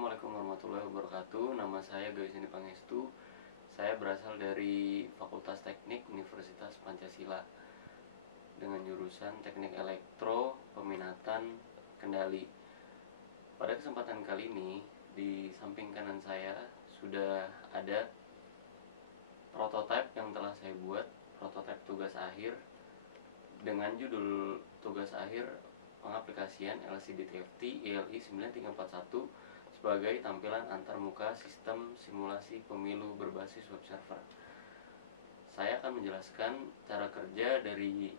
Assalamualaikum warahmatullahi wabarakatuh. Nama saya Gawisani Pangestu. Saya berasal dari Fakultas Teknik Universitas Pancasila dengan jurusan Teknik Elektro Peminatan Kendali. Pada kesempatan kali ini, di samping kanan saya sudah ada prototipe yang telah saya buat, prototipe tugas akhir dengan judul tugas akhir pengaplikasian LCD TFT ILI 9341 sebagai tampilan antarmuka sistem simulasi pemilu berbasis web server. Saya akan menjelaskan cara kerja dari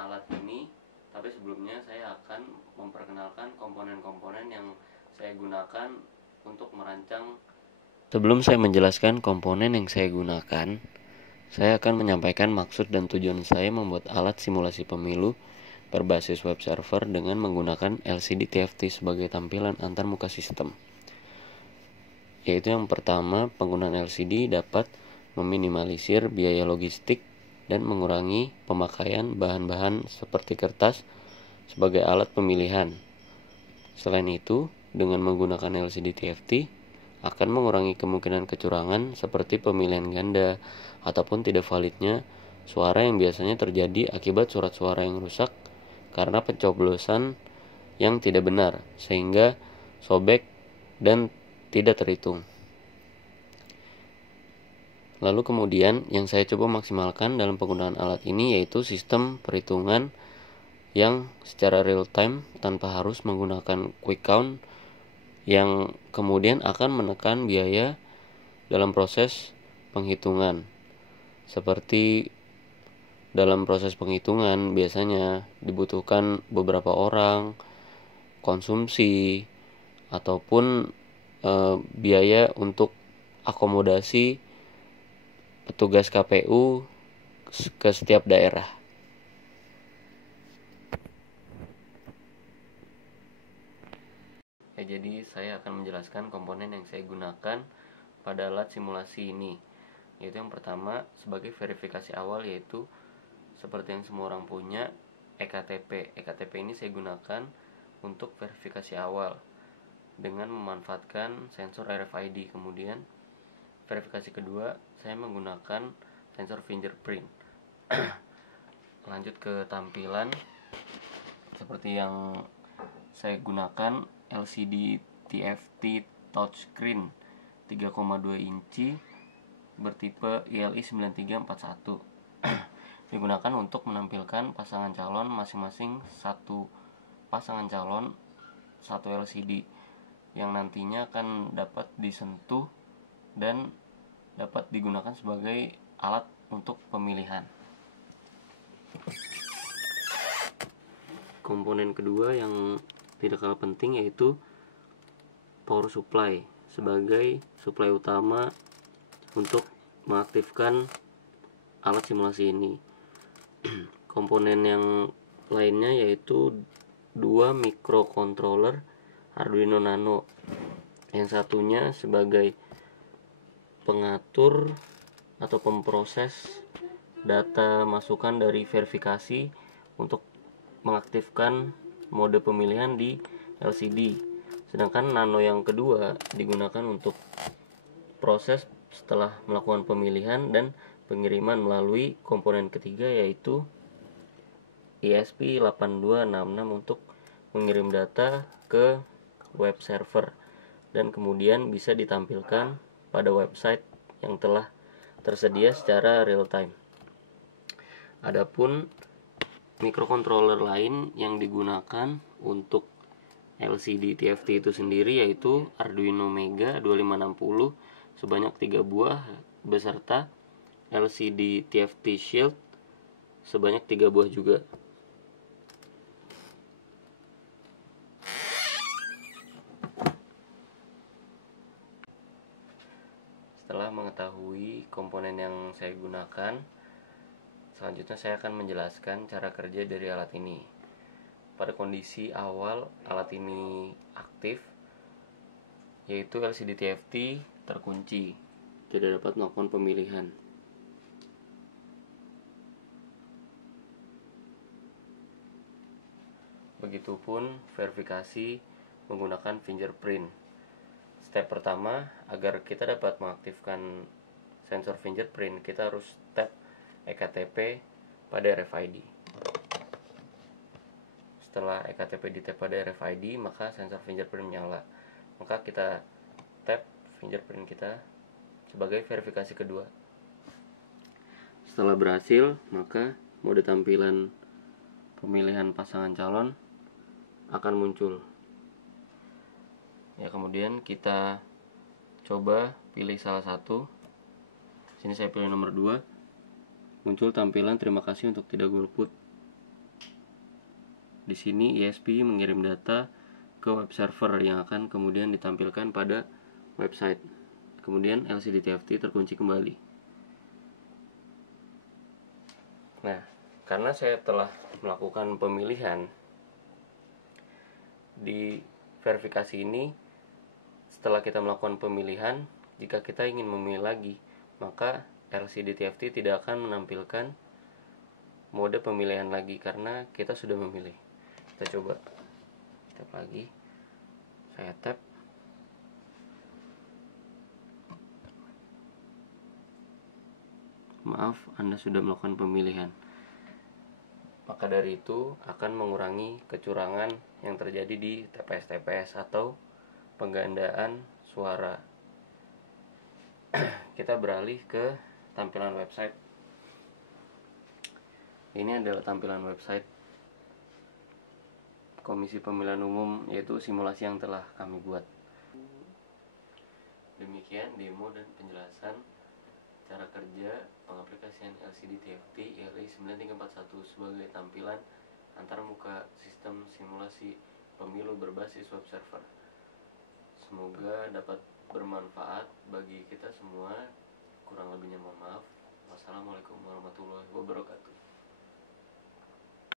alat ini, tapi sebelumnya saya akan memperkenalkan komponen-komponen yang saya gunakan untuk merancang. Sebelum saya menjelaskan komponen yang saya gunakan, saya akan menyampaikan maksud dan tujuan saya membuat alat simulasi pemilu berbasis web server dengan menggunakan LCD TFT sebagai tampilan antarmuka sistem. Yaitu yang pertama, penggunaan LCD dapat meminimalisir biaya logistik dan mengurangi pemakaian bahan-bahan seperti kertas sebagai alat pemilihan. Selain itu, dengan menggunakan LCD TFT akan mengurangi kemungkinan kecurangan seperti pemilihan ganda ataupun tidak validnya suara yang biasanya terjadi akibat surat suara yang rusak karena pencoblosan yang tidak benar sehingga sobek dan tidak terhitung. Lalu kemudian yang saya coba maksimalkan dalam penggunaan alat ini yaitu sistem perhitungan yang secara real time tanpa harus menggunakan quick count, yang kemudian akan menekan biaya dalam proses penghitungan. Seperti dalam proses penghitungan biasanya dibutuhkan beberapa orang, konsumsi, ataupun biaya untuk akomodasi petugas KPU ke setiap daerah. Jadi saya akan menjelaskan komponen yang saya gunakan pada alat simulasi ini. Yaitu yang pertama, sebagai verifikasi awal, yaitu seperti yang semua orang punya, EKTP. EKTP ini saya gunakan untuk verifikasi awal dengan memanfaatkan sensor RFID. Kemudian verifikasi kedua, saya menggunakan sensor fingerprint. Lanjut ke tampilan, seperti yang saya gunakan LCD TFT touchscreen 3,2 inci bertipe ILI 9341 digunakan untuk menampilkan pasangan calon masing-masing satu pasangan calon satu LCD yang nantinya akan dapat disentuh dan dapat digunakan sebagai alat untuk pemilihan. Komponen kedua yang tidak kalah penting yaitu power supply sebagai suplai utama untuk mengaktifkan alat simulasi ini. Komponen yang lainnya yaitu dua microcontroller Arduino Nano. Yang satunya sebagai pengatur atau pemproses data masukan dari verifikasi untuk mengaktifkan mode pemilihan di LCD. Sedangkan Nano yang kedua digunakan untuk proses setelah melakukan pemilihan dan pengiriman melalui komponen ketiga yaitu ESP8266 untuk mengirim data ke web server dan kemudian bisa ditampilkan pada website yang telah tersedia secara real time. Adapun microcontroller lain yang digunakan untuk LCD TFT itu sendiri yaitu Arduino Mega 2560 sebanyak 3 buah beserta LCD TFT Shield sebanyak 3 buah juga. Setelah mengetahui komponen yang saya gunakan, selanjutnya saya akan menjelaskan cara kerja dari alat ini. Pada kondisi awal alat ini aktif, yaitu LCD TFT terkunci, tidak dapat melakukan pemilihan. Begitupun verifikasi menggunakan fingerprint. Step pertama, agar kita dapat mengaktifkan sensor fingerprint, kita harus tap ektp pada RFID. Setelah ektp di tap pada RFID, maka sensor fingerprint menyala. Maka kita tap fingerprint kita sebagai verifikasi kedua. Setelah berhasil, maka mode tampilan pemilihan pasangan calon akan muncul. Ya, kemudian kita coba pilih salah satu. Sini saya pilih nomor 2. Muncul tampilan terima kasih untuk tidak golput. Di sini ISP mengirim data ke web server yang akan kemudian ditampilkan pada website. Kemudian LCD TFT terkunci kembali. Nah, karena saya telah melakukan pemilihan di verifikasi ini, setelah kita melakukan pemilihan, jika kita ingin memilih lagi, maka LCD TFT tidak akan menampilkan mode pemilihan lagi karena kita sudah memilih. Kita coba tap lagi. Saya tap. Maaf, Anda sudah melakukan pemilihan. Maka dari itu akan mengurangi kecurangan yang terjadi di TPS-TPS atau penggandaan suara. Kita beralih ke tampilan website. Ini adalah tampilan website Komisi Pemilihan Umum, yaitu simulasi yang telah kami buat. Demikian demo dan penjelasan cara kerja pengaplikasian LCD TFT ILI 9341 sebagai tampilan antarmuka sistem simulasi pemilu berbasis web server. Semoga dapat bermanfaat bagi kita semua. Kurang lebihnya mohon maaf. Wassalamualaikum warahmatullahi wabarakatuh.